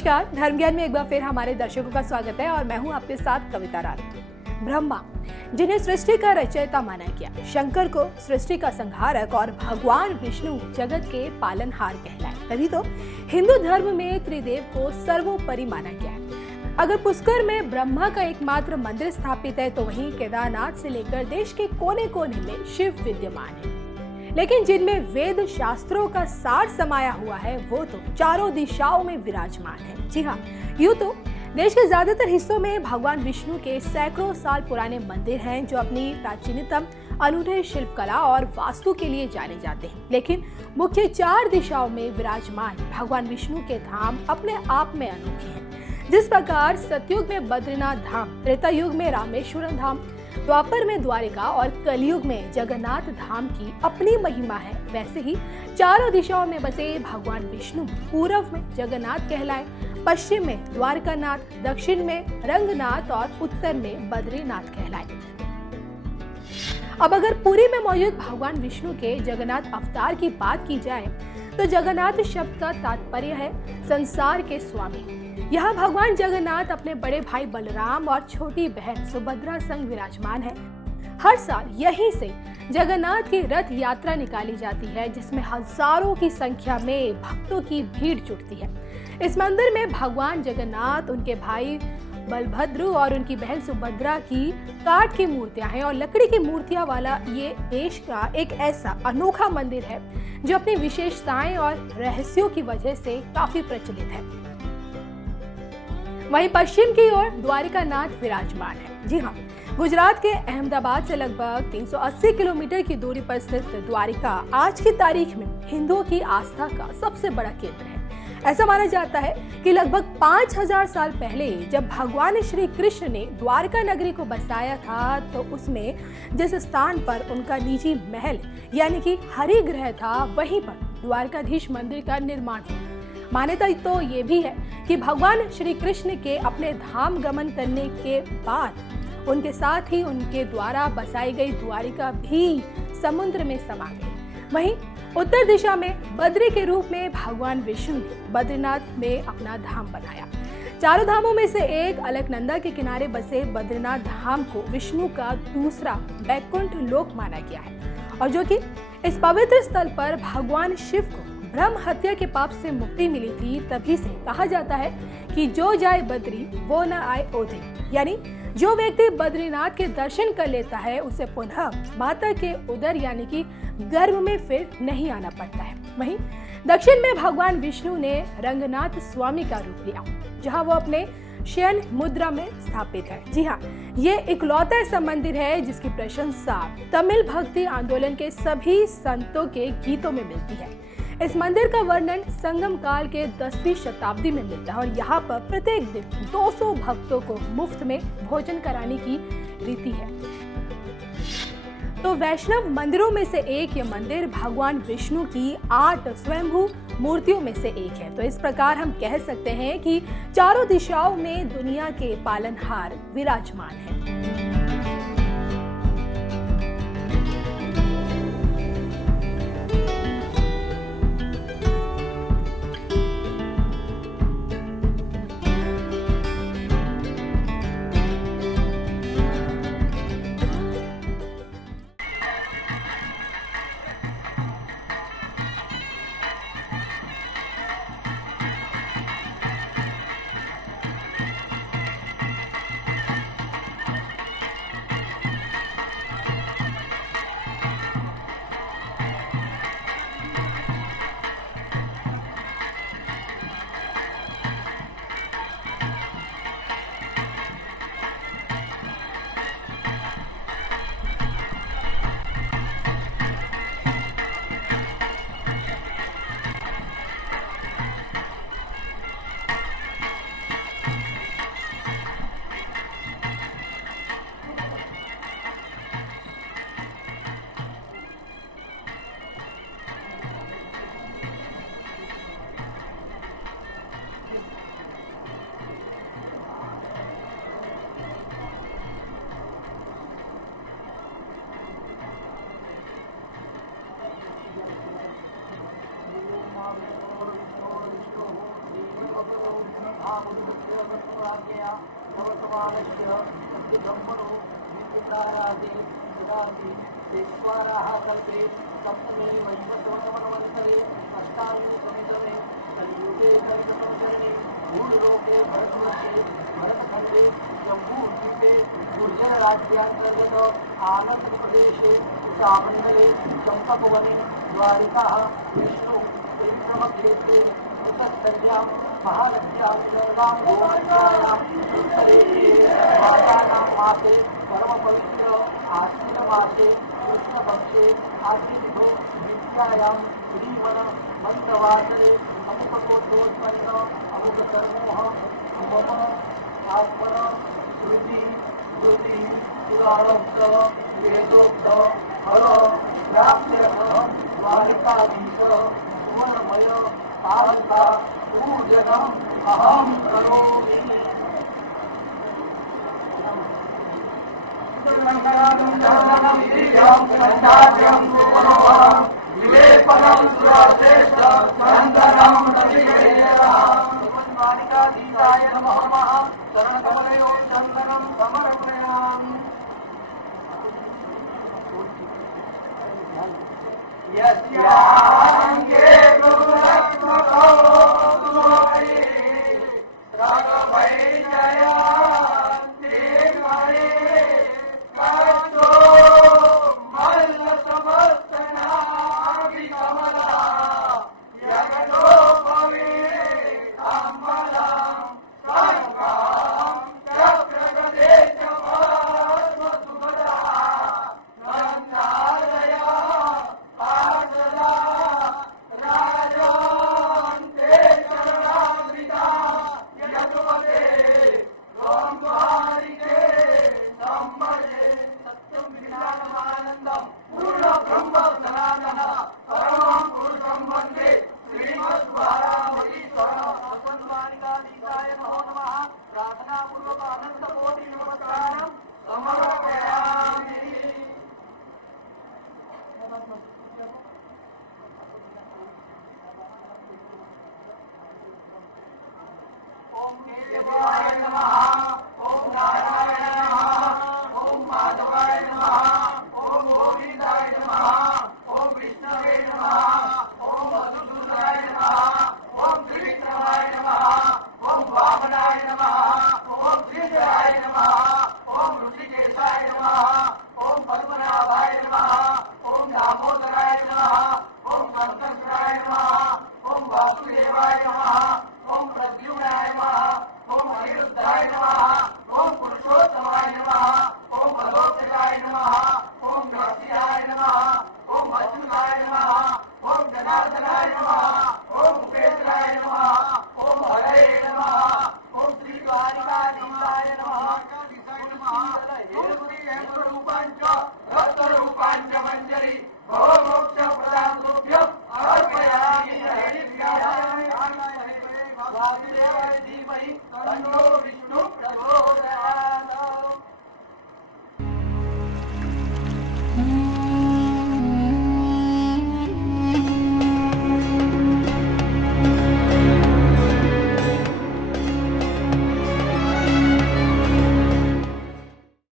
नमस्कार, धर्म ज्ञान में एक बार फिर हमारे दर्शकों का स्वागत है और मैं हूं आपके साथ कविता रानी। ब्रह्मा, जिन्हें सृष्टि का रचयिता माना गया, शंकर को सृष्टि का संहारक और भगवान विष्णु जगत के पालनहार कहलाए। तभी तो हिंदू धर्म में त्रिदेव को सर्वोपरि माना गया है। अगर पुष्कर में ब्रह्मा का एकमात्र मंदिर स्थापित है तो वहीं केदारनाथ से लेकर देश के कोने कोने में शिव विद्यमान है। लेकिन जिनमें वेद शास्त्रों का सार समाया हुआ है वो तो चारों दिशाओं में विराजमान है। जी हाँ, यूं तो देश के ज्यादातर हिस्सों में भगवान विष्णु के सैकड़ों साल पुराने मंदिर हैं जो अपनी प्राचीनतम अनूठे शिल्पकला और वास्तु के लिए जाने जाते हैं। लेकिन मुख्य चार दिशाओं में विराजमान भगवान विष्णु के धाम अपने आप में अनोखे हैं। जिस प्रकार सतयुग में बद्रीनाथ धाम, त्रेता युग में रामेश्वरम धाम, द्वापर में द्वारिका और कलयुग में जगन्नाथ धाम की अपनी महिमा है, वैसे ही चारों दिशाओं में बसे भगवान विष्णु पूर्व में जगन्नाथ कहलाए, पश्चिम में द्वारकानाथ, दक्षिण में रंगनाथ और उत्तर में बद्रीनाथ कहलाए। अब अगर पुरी में मौजूद भगवान विष्णु के जगन्नाथ अवतार की बात की जाए तो जगन्नाथ शब्द का तात्पर्य है संसार के स्वामी। यहाँ भगवान जगन्नाथ अपने बड़े भाई बलराम और छोटी बहन सुभद्रा संग विराजमान है। हर साल यहीं से जगन्नाथ की रथ यात्रा निकाली जाती है जिसमें हजारों की संख्या में भक्तों की भीड़ जुटती है। इस मंदिर में भगवान जगन्नाथ, उनके भाई बलभद्र और उनकी बहन सुभद्रा की काठ की मूर्तियां हैं और लकड़ी की मूर्तियां वाला ये देश का एक ऐसा अनोखा मंदिर है जो अपनी विशेषताएं और रहस्यों की वजह से काफी प्रचलित है। वहीं पश्चिम की ओर द्वारिकानाथ विराजमान है। जी हाँ, गुजरात के अहमदाबाद से लगभग 380 किलोमीटर की दूरी पर स्थित द्वारिका आज की तारीख में हिंदुओं की आस्था का सबसे बड़ा केंद्र है। ऐसा माना जाता है कि लगभग 5000 साल पहले जब भगवान श्री कृष्ण ने द्वारका नगरी को बसाया था तो उसमें जिस स्थान पर उनका निजी महल यानी कि हरिगृह था वहीं पर द्वारकाधीश मंदिर का निर्माण हुआ। मान्यता तो ये भी है कि भगवान श्री कृष्ण के अपने धाम गमन करने के बाद उनके साथ ही उनके द्वारा बसाई गई द्वारिका भी समुद्र में समा गई। वहीं उत्तर दिशा में बद्री के रूप में भगवान विष्णु ने बद्रीनाथ में अपना धाम बनाया। चारों धामों में से एक अलकनंदा के किनारे बसे बद्रीनाथ धाम को विष्णु का दूसरा बैकुंठ लोक माना गया है और जो कि इस पवित्र स्थल पर भगवान शिव को ब्रह्म हत्या के पाप से मुक्ति मिली थी। तभी से कहा जाता है कि जो जाए बद्री वो न आए ओधे, यानी जो व्यक्ति बद्रीनाथ के दर्शन कर लेता है उसे पुनः माता के उदर यानी कि गर्भ में फिर नहीं आना पड़ता है। वहीं दक्षिण में भगवान विष्णु ने रंगनाथ स्वामी का रूप लिया जहां वो अपने शयन मुद्रा में स्थापित है। जी हाँ, ये इकलौता ऐसा मंदिर है जिसकी प्रशंसा तमिल भक्ति आंदोलन के सभी संतों के गीतों में मिलती है। इस मंदिर का वर्णन संगम काल के 10वीं शताब्दी में मिलता है और यहाँ पर प्रत्येक दिन 200 भक्तों को मुफ्त में भोजन कराने की रीति है। तो वैष्णव मंदिरों में से एक ये मंदिर भगवान विष्णु की 8 स्वयंभू मूर्तियों में से एक है। तो इस प्रकार हम कह सकते हैं कि चारों दिशाओं में दुनिया के पालनहार विराजमान है। महामुनिपुत्रवत्सराज्ञया नवसमानस्य सत्यब्रह्मणो विचित्रायादि विदाति तेस्वाराः कल्पे सप्तमे वैश्वतमनवन्तरे अष्टामे समितमे कलियुगे कलिकसंचरणे भूलोके भरतवर्षे भरतखण्डे जम्बूद्वीपे गुर्जरराज्यान्तर्गत आनन्दप्रदेशे उषामण्डले चम्पकवने द्वारिकाः विष्णु परिक्रमक्षेत्रे उत्तरसंध्यां महानद्यां गङ्गां गोमत्यायां उत्तरे मातानां मासे परमपवित्र आश्विनमासे कृष्णपक्षे आश्विनिधो विद्यायां श्रीवन मन्त्रवासरे सम्पकोत्रोत्पन्न अमुकसर्मोह मम आत्मन श्रुति श्रुति पुराणोक्त वेदोक्त हर प्राप्त्यर्थ द्वारिकाधीश सुवर्णमय पावका पूजनम् अहं करोमि। विवेकं सुराश्रेष्ठं चन्दनं बालिकाधीशाय नमः शरणकमलयो चन्दनं समर्पयामि। यस्याङ्गे गुरुरत्नतो दुरि राघवैजयन्ति मणि कातो मल्लसमस्तनाभिकमला यगदोपवी अम्बलं कङ्गां चक्रगदे च पद्मसुभदा नन्दालया आसदा राजन्ते चरणामृता यज्ञपते द्वन्द्वारिके सम्मजे सत्यं विज्ञानमानन्दं पूर्णब्रह्म सनातनः परमं पुरुषं वन्दे श्रीमद्वारावतीश्वरः भगवन्वारिकाधीशाय नमो नमः। प्रार्थनापूर्वक अनन्तकोटि नमस्कारं समर्पयामि। ओम केशवाय नमः, ओम नारायणाय नमः, ओम माधवाय नमः, ओम गोविंदाय नमः, ओम विष्णवे नमः, ओम मधुसूदनाय नमः, ओम त्रिविक्रमाय नमः, ओम वामनाय नमः, ओम श्रीधराय नमः, ओम ऋषिकेशाय नमः, ओम पद्मनाभाय नमः, ओम दामोदराय नमः, ओम संकर्षणाय नमः, ओम वासुदेवाय नमः, ओम प्रद्युम्नाय नमः, ओम अनिरुद्धाय नमः, ओम पुरुषोत्तमाय नमः, ओम भगवत्याय नमः, ओम नासियाय नमः, ओम अच्युताय नमः, ओम जनार्दनाय नमः, ओम उपेन्द्राय नमः, ओम हरे नमः, ओम श्री द्वारिकाधीशाय नमः, रूपांच रत्नरूपांच मंजरी भवमोक्ष प्रदानोभ्यम् अर्पयामि। वासुदेवाय धीमहि तन्नो विष्णु